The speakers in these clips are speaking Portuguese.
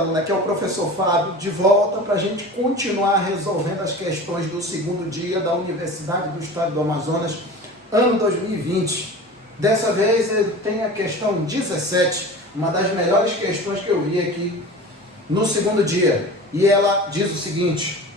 aluno, aqui é o professor Fábio, de volta para a gente continuar resolvendo as questões do segundo dia da Universidade do Estado do Amazonas, ano 2020. Dessa vez eu tenho a questão 17, uma das melhores questões que eu vi aqui no segundo dia. E ela diz o seguinte: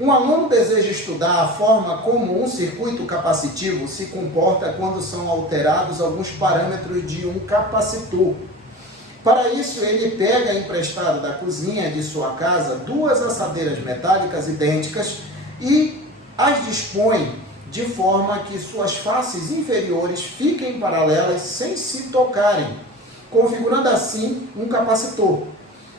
um aluno deseja estudar a forma como um circuito capacitivo se comporta quando são alterados alguns parâmetros de um capacitor. Para isso, ele pega emprestado da cozinha de sua casa duas assadeiras metálicas idênticas e as dispõe de forma que suas faces inferiores fiquem paralelas sem se tocarem, configurando assim um capacitor.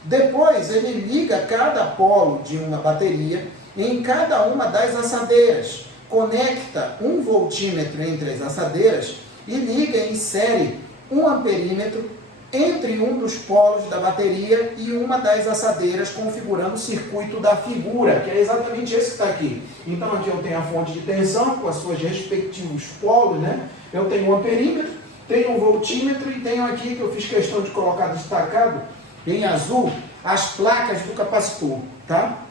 Depois, ele liga cada polo de uma bateria em cada uma das assadeiras, conecta um voltímetro entre as assadeiras e liga em série um amperímetro entre um dos polos da bateria e uma das assadeiras, configurando o circuito da figura, que é exatamente esse que está aqui. Então aqui eu tenho a fonte de tensão com os seus respectivos polos, né? Eu tenho um amperímetro, tenho um voltímetro e tenho aqui, que eu fiz questão de colocar destacado em azul, as placas do capacitor, tá?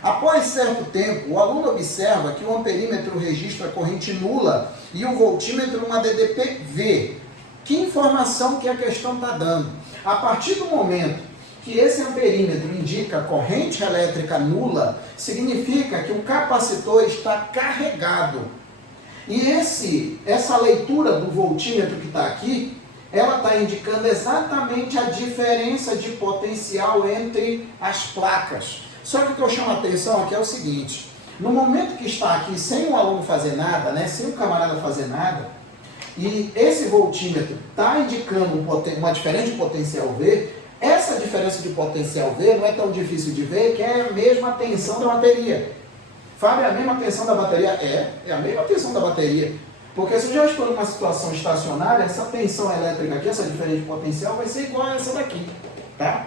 Após certo tempo, o aluno observa que o amperímetro registra a corrente nula e o voltímetro uma DDP-V. Que informação que a questão está dando? A partir do momento que esse amperímetro indica corrente elétrica nula, significa que o capacitor está carregado. E essa leitura do voltímetro que está aqui, ela está indicando exatamente a diferença de potencial entre as placas. Só que o que eu chamo a atenção aqui é o seguinte: no momento que está aqui sem o aluno fazer nada, né, sem o camarada fazer nada, e esse voltímetro está indicando uma diferença de potencial V, essa diferença de potencial V não é tão difícil de ver, que é a mesma tensão da bateria. Fábio, é a mesma tensão da bateria? É a mesma tensão da bateria. Porque se eu já estou numa situação estacionária, essa tensão elétrica aqui, essa diferença de potencial, vai ser igual a essa daqui, tá?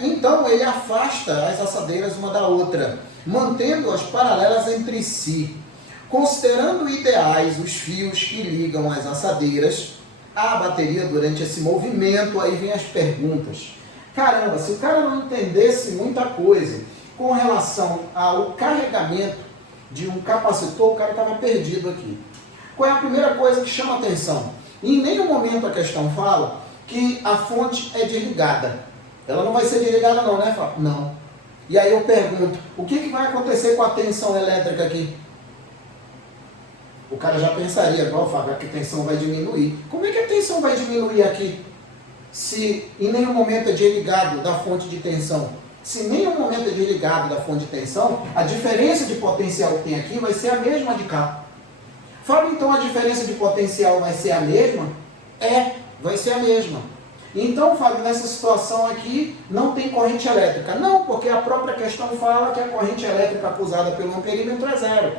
Então ele afasta as assadeiras uma da outra, mantendo-as paralelas entre si. Considerando ideais os fios que ligam as assadeiras à bateria durante esse movimento, aí vem as perguntas. Caramba, se o cara não entendesse muita coisa com relação ao carregamento de um capacitor, o cara estava perdido aqui. Qual é a primeira coisa que chama a atenção? Em nenhum momento a questão fala que a fonte é desligada. Ela não vai ser desligada não, né, Fábio? Não. E aí eu pergunto, o que vai acontecer com a tensão elétrica aqui? O cara já pensaria, igual, Fábio, que a tensão vai diminuir. Como é que a tensão vai diminuir aqui? Se em nenhum momento é desligado da fonte de tensão. Se em nenhum momento é desligado da fonte de tensão, a diferença de potencial que tem aqui vai ser a mesma de cá. Fábio, então a diferença de potencial vai ser a mesma? Vai ser a mesma. Então, Fábio, nessa situação aqui, não tem corrente elétrica. Não, porque a própria questão fala que a corrente elétrica acusada pelo amperímetro é zero.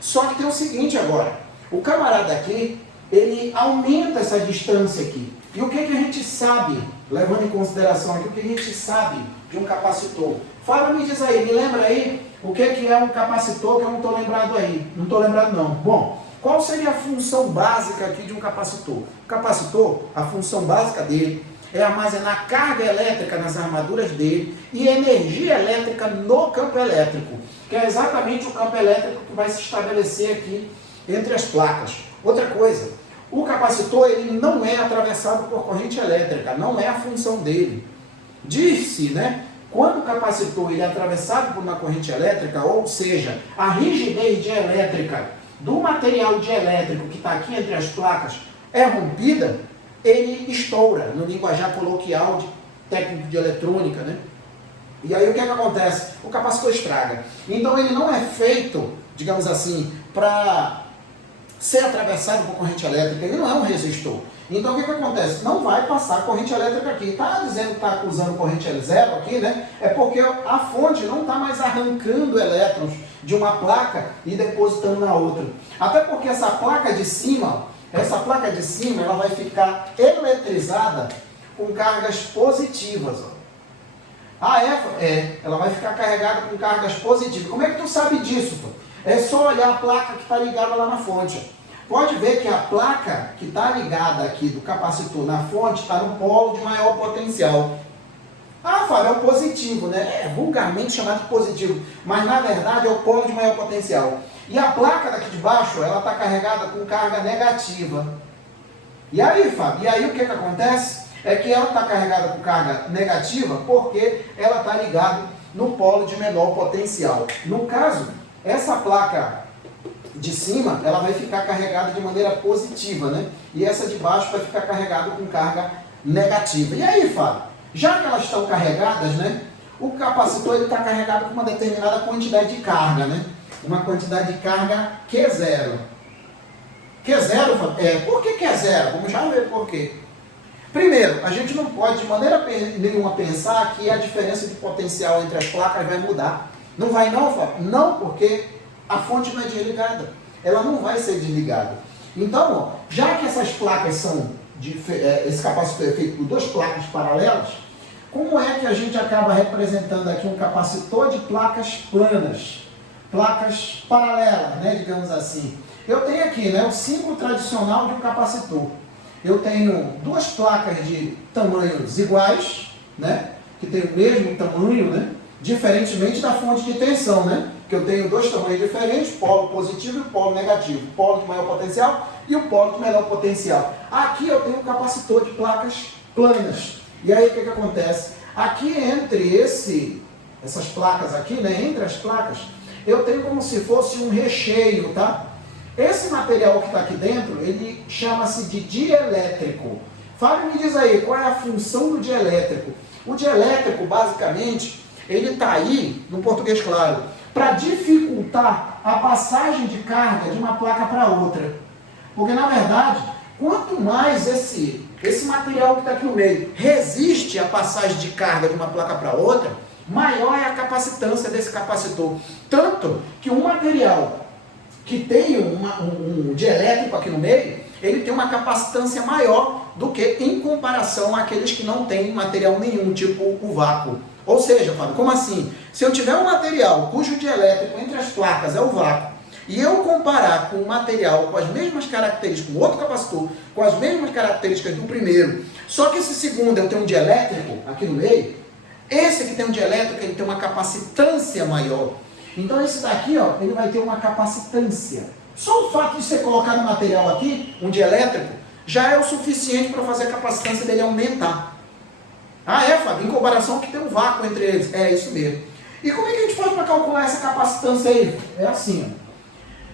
Só que tem o seguinte agora, o camarada aqui, ele aumenta essa distância aqui. E o que a gente sabe, levando em consideração aqui, o que a gente sabe de um capacitor? Fala, me diz aí, me lembra aí o que é um capacitor, que eu não estou lembrado aí. Não estou lembrado não. Bom, qual seria a função básica aqui de um capacitor? O capacitor, a função básica dele é armazenar carga elétrica nas armaduras dele e energia elétrica no campo elétrico, que é exatamente o campo elétrico que vai se estabelecer aqui entre as placas. Outra coisa, o capacitor ele não é atravessado por corrente elétrica, não é a função dele. Diz-se, né, quando o capacitor ele é atravessado por uma corrente elétrica, ou seja, a rigidez dielétrica do material dielétrico que está aqui entre as placas é rompida, ele estoura, no linguajar coloquial de técnico de eletrônica, né? E aí o que acontece? O capacitor estraga. Então ele não é feito, digamos assim, para ser atravessado por corrente elétrica, ele não é um resistor. Então o que acontece? Não vai passar corrente elétrica aqui. Está dizendo que está acusando corrente zero aqui, né? É porque a fonte não está mais arrancando elétrons de uma placa e depositando na outra. Até porque essa placa de cima, ela vai ficar eletrizada com cargas positivas, ó. Ela vai ficar carregada com cargas positivas. Como é que tu sabe disso? Pô? É só olhar a placa que está ligada lá na fonte. pode ver que a placa que está ligada aqui do capacitor na fonte está no polo de maior potencial. Ah, Fábio, é o positivo, né? É vulgarmente chamado de positivo, mas na verdade é o polo de maior potencial. E a placa daqui de baixo, ela está carregada com carga negativa. E aí, Fábio, o que acontece? É que ela está carregada com carga negativa porque ela está ligada no polo de menor potencial. No caso, essa placa de cima, ela vai ficar carregada de maneira positiva, né? E essa de baixo vai ficar carregada com carga negativa. E aí, Fábio, já que elas estão carregadas, né? O capacitor está carregado com uma determinada quantidade de carga, né? Uma quantidade de carga Q0. Q0, Fábio? Por que Q0? Vamos já ver por quê. Primeiro, a gente não pode de maneira nenhuma pensar que a diferença de potencial entre as placas vai mudar. Não vai não, Fábio? Não, porque a fonte não é desligada. Ela não vai ser desligada. Então, ó, já que essas placas são, esse capacitor é feito por duas placas paralelas, como é que a gente acaba representando aqui um capacitor de placas planas? Placas paralelas, né, digamos assim. Eu tenho aqui, né, o símbolo tradicional de um capacitor. Eu tenho duas placas de tamanhos iguais, né, que tem o mesmo tamanho, né, diferentemente da fonte de tensão, né, que eu tenho dois tamanhos diferentes, polo positivo e polo negativo, polo de maior potencial e o polo de menor potencial. Aqui eu tenho um capacitor de placas planas. E aí o que acontece? Aqui entre essas placas aqui, né, entre as placas, eu tenho como se fosse um recheio, tá? Esse material que está aqui dentro, ele chama-se de dielétrico. Fábio, me diz aí, qual é a função do dielétrico? O dielétrico, basicamente, ele está aí, no português claro, para dificultar a passagem de carga de uma placa para outra. Porque, na verdade, quanto mais esse material que está aqui no meio resiste à passagem de carga de uma placa para outra, maior é a capacitância desse capacitor. Tanto que um material que tem um dielétrico aqui no meio, ele tem uma capacitância maior do que em comparação àqueles que não têm material nenhum, tipo o vácuo. Ou seja, Fábio, como assim? Se eu tiver um material cujo dielétrico entre as placas é o vácuo, e eu comparar com um material com as mesmas características, com outro capacitor, com as mesmas características do primeiro, só que esse segundo eu tenho um dielétrico aqui no meio, esse que tem um dielétrico, ele tem uma capacitância maior. Então esse daqui, ó, ele vai ter uma capacitância. Só o fato de você colocar no material aqui, um dielétrico, já é o suficiente para fazer a capacitância dele aumentar. Ah, é, Fábio? Em comparação ao que tem um vácuo entre eles. É isso mesmo. E como é que a gente faz para calcular essa capacitância aí? É assim, ó.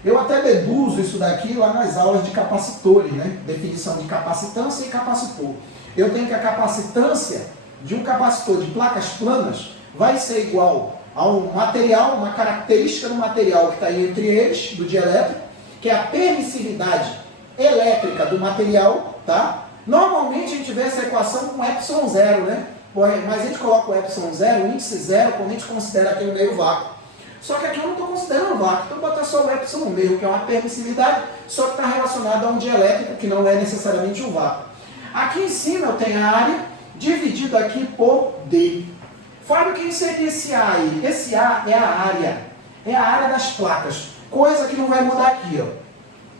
Eu até deduzo isso daqui lá nas aulas de capacitores, né? Definição de capacitância e capacitor. Eu tenho que a capacitância de um capacitor de placas planas vai ser igual ao material, uma característica do material que está aí entre eles, do dielétrico, que é a permissividade elétrica do material, tá? Normalmente a gente vê essa equação com epsilon zero, né? Mas a gente coloca o epsilon zero, o índice zero, quando a gente considera aqui o meio vácuo. Só que aqui eu não estou considerando vácuo, então vou botar só o epsilon mesmo, que é uma permissividade, só que está relacionado a um dielétrico, que não é necessariamente um vácuo. Aqui em cima eu tenho a área dividido aqui por D. Fábio, quem seria esse A aí? Esse A é a área das placas, coisa que não vai mudar aqui, ó.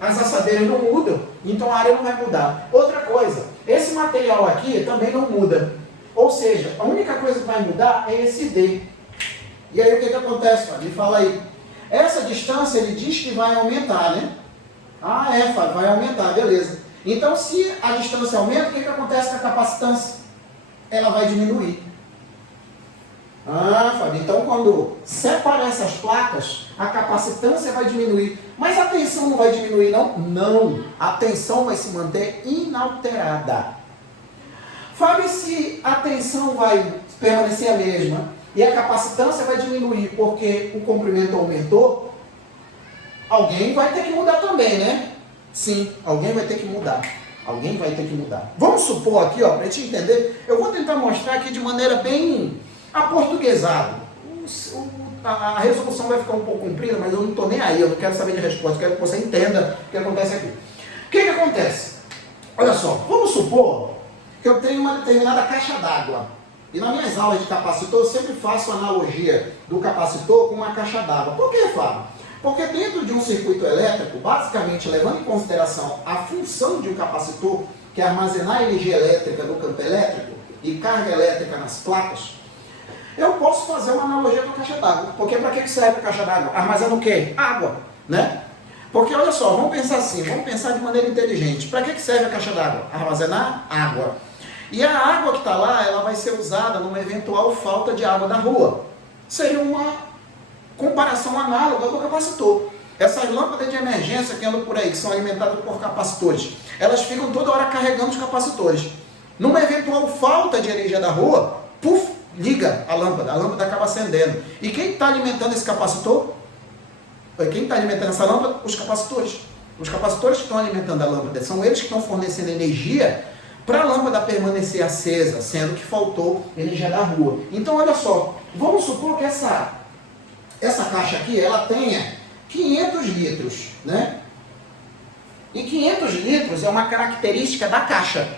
As assadeiras não mudam, então a área não vai mudar. Outra coisa, esse material aqui também não muda. Ou seja, a única coisa que vai mudar é esse D. E aí o que acontece, Fábio? Me fala aí. Essa distância ele diz que vai aumentar, né? Ah, é, Fábio, vai aumentar, beleza. Então, se a distância aumenta, o que acontece com a capacitância? Ela vai diminuir. Ah, Fábio, então quando separar essas placas, a capacitância vai diminuir. Mas a tensão não vai diminuir, não? Não. A tensão vai se manter inalterada. Fábio, se a tensão vai permanecer a mesma e a capacitância vai diminuir porque o comprimento aumentou, alguém vai ter que mudar também, né? Sim, alguém vai ter que mudar. Alguém vai ter que mudar. Vamos supor aqui, ó, para a gente entender, eu vou tentar mostrar aqui de maneira bem aportuguesada. A resolução vai ficar um pouco comprida, mas eu não estou nem aí, eu não quero saber de resposta, eu quero que você entenda o que acontece aqui. O que acontece? Olha só, vamos supor que eu tenho uma determinada caixa d'água. E nas minhas aulas de capacitor, eu sempre faço a analogia do capacitor com uma caixa d'água. Por que, Fábio? Porque dentro de um circuito elétrico, basicamente levando em consideração a função de um capacitor, que é armazenar energia elétrica no campo elétrico e carga elétrica nas placas, eu posso fazer uma analogia com a caixa d'água. Porque para que serve a caixa d'água? Armazena o quê? Água, né? Porque olha só, vamos pensar assim, vamos pensar de maneira inteligente. Para que serve a caixa d'água? Armazenar água. E a água que está lá, ela vai ser usada numa eventual falta de água da rua. Seria uma comparação análoga do capacitor. Essas lâmpadas de emergência que andam por aí, que são alimentadas por capacitores, elas ficam toda hora carregando os capacitores. Numa eventual falta de energia da rua, puf, liga a lâmpada acaba acendendo. E quem está alimentando esse capacitor? Quem está alimentando essa lâmpada? Os capacitores. Os capacitores que estão alimentando a lâmpada, são eles que estão fornecendo energia para a lâmpada permanecer acesa, sendo que faltou energia da rua. Então, olha só, vamos supor que essa caixa aqui, ela tenha 500 litros, né? E 500 litros é uma característica da caixa.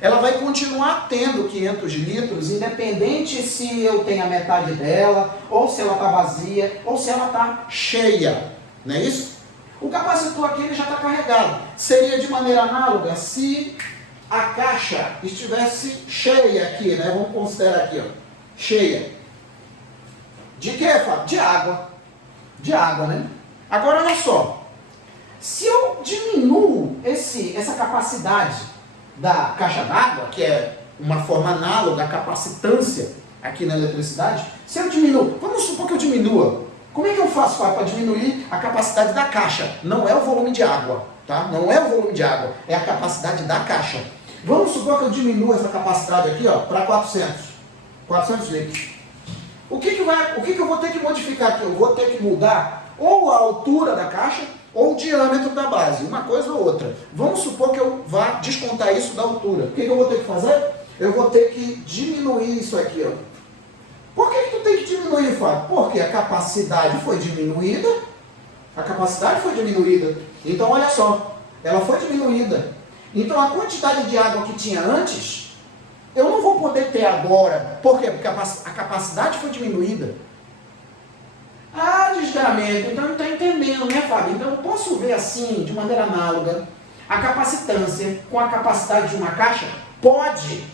Ela vai continuar tendo 500 litros, independente se eu tenho a metade dela, ou se ela está vazia, ou se ela está cheia. Não é isso? O capacitor aqui ele já está carregado. Seria de maneira análoga se a caixa estivesse cheia aqui, né? Vamos considerar aqui, ó, cheia. De quê, Fábio? De água. De água, né? Agora, olha só. Se eu diminuo essa capacidade da caixa d'água, que é uma forma análoga à capacitância aqui na eletricidade, se eu diminuo, vamos supor que eu diminua. Como é que eu faço para diminuir a capacidade da caixa? Não é o volume de água, tá? Não é o volume de água, é a capacidade da caixa. Vamos supor que eu diminua essa capacidade aqui, ó, para 400 litros. O que eu vou ter que modificar aqui? Eu vou ter que mudar ou a altura da caixa ou o diâmetro da base, uma coisa ou outra. Vamos supor que eu vá descontar isso da altura. O que eu vou ter que fazer? Eu vou ter que diminuir isso aqui, ó. Por que tu tem que diminuir, Fábio? Porque a capacidade foi diminuída. A capacidade foi diminuída. Então, olha só, ela foi diminuída. Então, a quantidade de água que tinha antes, eu não vou poder ter agora. Por quê? Porque a capacidade foi diminuída. Ah, desgramento. Então, não está entendendo, né, Fábio? Então, eu posso ver assim, de maneira análoga, a capacitância com a capacidade de uma caixa? Pode.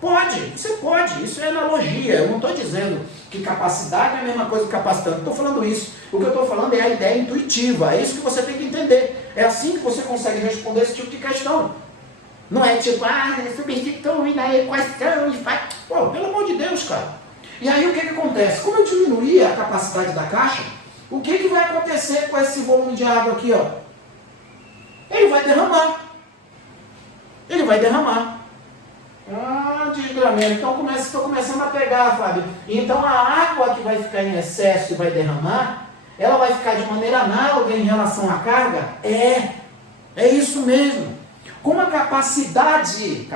Pode. Você pode. Isso é analogia. Eu não estou dizendo que capacidade é a mesma coisa que capacitante. Não estou falando isso. O que eu estou falando é a ideia intuitiva. É isso que você tem que entender. É assim que você consegue responder esse tipo de questão. Não é tipo, substitui na equação e faz... Pô, pelo amor de Deus, cara. E aí o que acontece? Como eu diminuir a capacidade da caixa, o que vai acontecer com esse volume de água aqui, ó? Ele vai derramar. Ele vai derramar. Ah, desgramento. Então estou começando a pegar, Fábio. Então a água que vai ficar em excesso e vai derramar, ela vai ficar de maneira análoga em relação à carga? É isso mesmo. Como a capacidade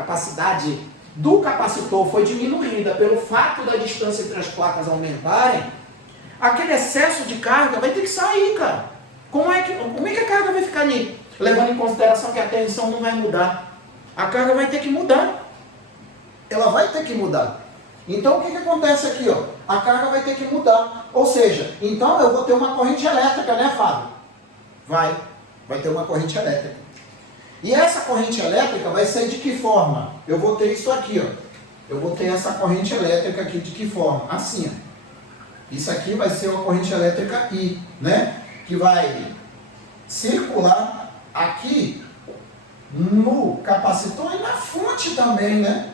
do capacitor foi diminuída pelo fato da distância entre as placas aumentarem, aquele excesso de carga vai ter que sair, cara. Como é que a carga vai ficar ali? Levando em consideração que a tensão não vai mudar. A carga vai ter que mudar. Ela vai ter que mudar. Então o que acontece aqui, ó? A carga vai ter que mudar. Ou seja, então eu vou ter uma corrente elétrica, né, Fábio? Vai ter uma corrente elétrica. E essa corrente elétrica vai sair de que forma? Eu vou ter isso aqui, ó. Eu vou ter essa corrente elétrica aqui de que forma? Assim, ó. Isso aqui vai ser uma corrente elétrica I, né? Que vai circular aqui no capacitor e na fonte também, né?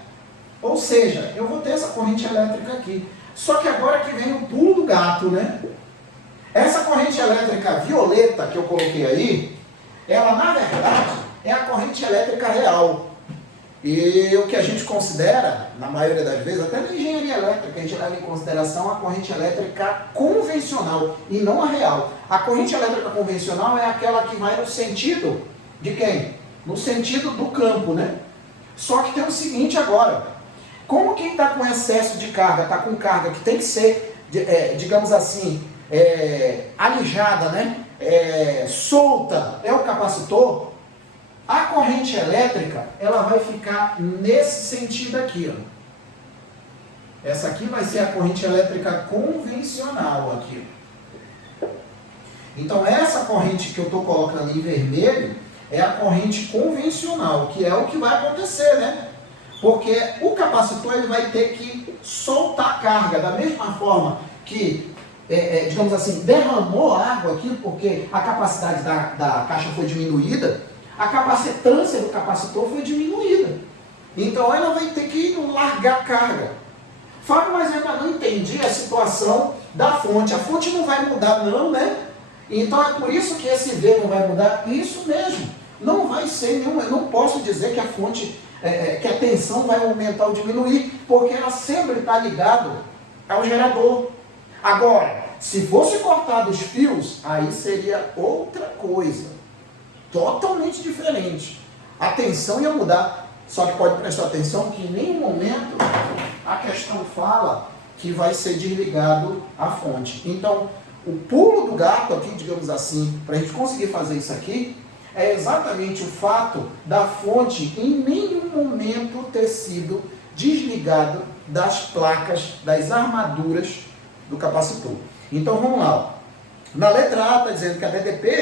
Ou seja, eu vou ter essa corrente elétrica aqui. Só que agora que vem o pulo do gato, né? Essa corrente elétrica violeta que eu coloquei aí, ela na verdade é a corrente elétrica real. E o que a gente considera, na maioria das vezes, até na engenharia elétrica, a gente leva em consideração a corrente elétrica convencional e não a real. A corrente elétrica convencional é aquela que vai no sentido de quem? No sentido do campo, né? Só que tem o seguinte agora, como quem está com excesso de carga, está com carga que tem que ser, digamos assim, alijada, né? Solta, é o capacitor, a corrente elétrica, ela vai ficar nesse sentido aqui, ó. Essa aqui vai ser a corrente elétrica convencional aqui. Então essa corrente que eu estou colocando em vermelho é a corrente convencional, que é o que vai acontecer, né? Porque o capacitor ele vai ter que soltar carga, da mesma forma que, digamos assim, derramou água aqui, porque a capacidade da caixa foi diminuída, a capacitância do capacitor foi diminuída. Então ela vai ter que largar carga. Fábio, mas eu ainda não entendi a situação da fonte. A fonte não vai mudar não, né? Então é por isso que esse V não vai mudar. Isso mesmo. Não vai ser nenhuma. Eu não posso dizer que a fonte, que a tensão vai aumentar ou diminuir, porque ela sempre está ligada ao gerador. Agora, se fosse cortado os fios, aí seria outra coisa. Totalmente diferente. A tensão ia mudar. Só que pode prestar atenção que em nenhum momento a questão fala que vai ser desligado a fonte. Então, o pulo do gato aqui, digamos assim, para a gente conseguir fazer isso aqui, é exatamente o fato da fonte em nenhum momento ter sido desligado das placas, das armaduras do capacitor. Então, vamos lá. Na letra A está dizendo que a DDP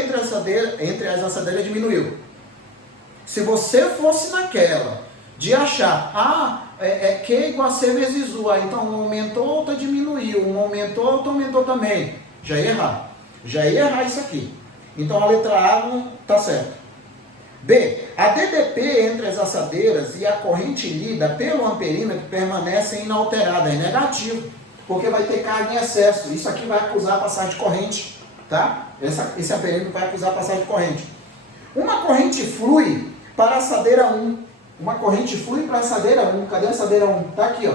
entre as assadeiras diminuiu. Se você fosse naquela de achar, Q igual a C vezes U, então um aumentou, outra diminuiu, um aumentou, outro aumentou também, já ia errar. Já ia errar isso aqui. Então a letra A não está certa. B. A DDP entre as assadeiras e a corrente lida pelo amperímetro permanecem inalteradas, é negativo, porque vai ter carga em excesso. Isso aqui vai acusar a passagem de corrente, tá? Esse amperímetro vai acusar a passagem de corrente. Uma corrente flui para a assadeira 1. Uma corrente flui para a assadeira 1. Cadê a assadeira 1? Está aqui, ó.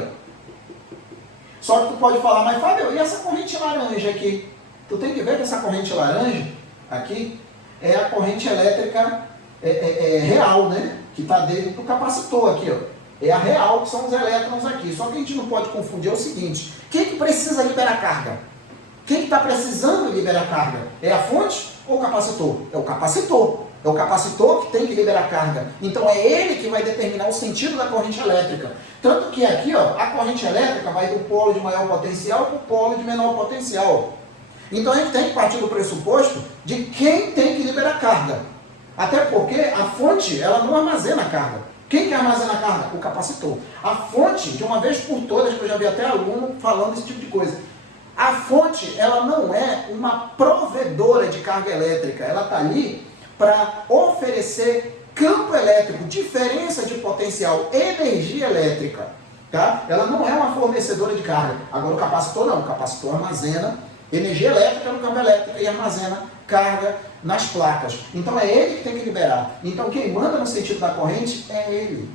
Só que tu pode falar, mas Fábio, e essa corrente laranja aqui? Tu tem que ver que essa corrente laranja aqui é a corrente elétrica real, né? Que está dentro do capacitor aqui, ó. É a real, que são os elétrons aqui. Só que a gente não pode confundir, é o seguinte: quem que precisa liberar carga? Quem que está precisando liberar carga? É a fonte ou o capacitor? É o capacitor. É o capacitor que tem que liberar carga. Então é ele que vai determinar o sentido da corrente elétrica. Tanto que aqui, ó, a corrente elétrica vai do polo de maior potencial para o polo de menor potencial. Então a gente tem que partir do pressuposto de quem tem que liberar carga. Até porque a fonte, ela não armazena carga. Quem que armazena a carga? O capacitor. A fonte, de uma vez por todas, que eu já vi até aluno falando esse tipo de coisa. A fonte, ela não é uma provedora de carga elétrica. Ela está ali para oferecer campo elétrico, diferença de potencial, energia elétrica, tá? Ela não é uma fornecedora de carga. Agora o capacitor não, o capacitor armazena energia elétrica no campo elétrico e armazena carga nas placas. Então é ele que tem que liberar. Então quem manda no sentido da corrente é ele.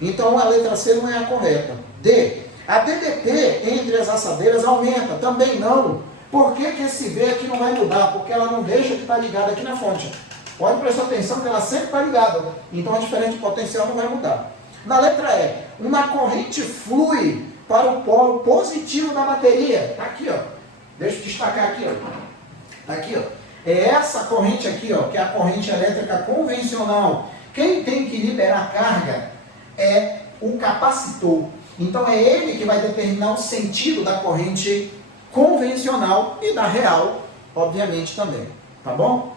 Então a letra C não é a correta. D. A DDP entre as assadeiras aumenta. Também não. Por que esse V aqui não vai mudar? Porque ela não deixa de estar ligada aqui na fonte. Pode prestar atenção que ela sempre está ligada. Então a diferença de potencial não vai mudar. Na letra E, uma corrente flui para o polo positivo da bateria. Está aqui, ó. Deixa eu destacar aqui, ó. Está aqui, ó. É essa corrente aqui, ó, que é a corrente elétrica convencional. Quem tem que liberar carga é o capacitor. Então é ele que vai determinar o sentido da corrente convencional e da real, obviamente, também. Tá bom?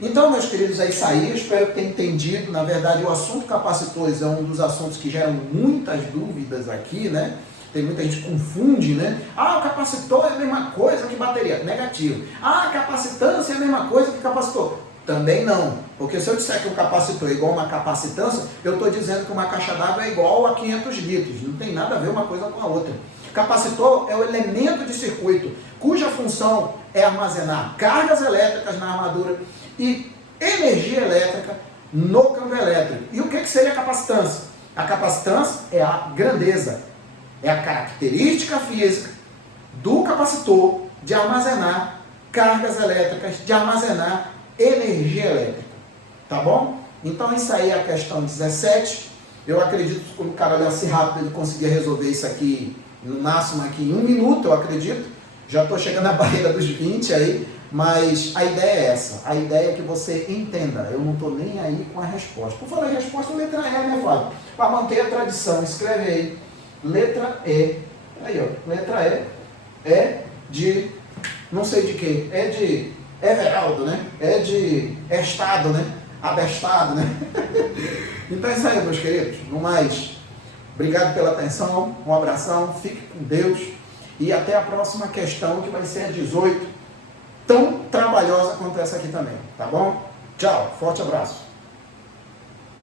Então, meus queridos, é isso aí. Eu espero que tenham entendido. Na verdade, o assunto capacitores é um dos assuntos que geram muitas dúvidas aqui, né? Tem muita gente que confunde, né? Ah, o capacitor é a mesma coisa que bateria. Negativo. Ah, a capacitância é a mesma coisa que capacitor. Também não. Porque se eu disser que o capacitor é igual a uma capacitância, eu estou dizendo que uma caixa d'água é igual a 500 litros. Não tem nada a ver uma coisa com a outra. Capacitor é o elemento de circuito, cuja função é armazenar cargas elétricas na armadura e energia elétrica no campo elétrico. E o que seria a capacitância? A capacitância é a grandeza, é a característica física do capacitor de armazenar cargas elétricas, de armazenar energia elétrica. Tá bom? Então isso aí é a questão 17. Eu acredito que quando o cara olhasse rápido ele conseguia resolver isso aqui no máximo aqui em 1 minuto, eu acredito. Já estou chegando à barreira dos 20 aí, mas a ideia é essa. A ideia é que você entenda. Eu não estou nem aí com a resposta. Por falar em resposta, letra E, né, Flávio? Para manter a tradição, escreve aí. Letra E. Aí, ó. Letra E é de... não sei de quê. É de Everaldo, né? É de estado, né? Abestado, né? Então é isso aí, meus queridos. No mais, obrigado pela atenção, um abração, fique com Deus e até a próxima questão, que vai ser a 18, tão trabalhosa quanto essa aqui também, tá bom? Tchau, forte abraço.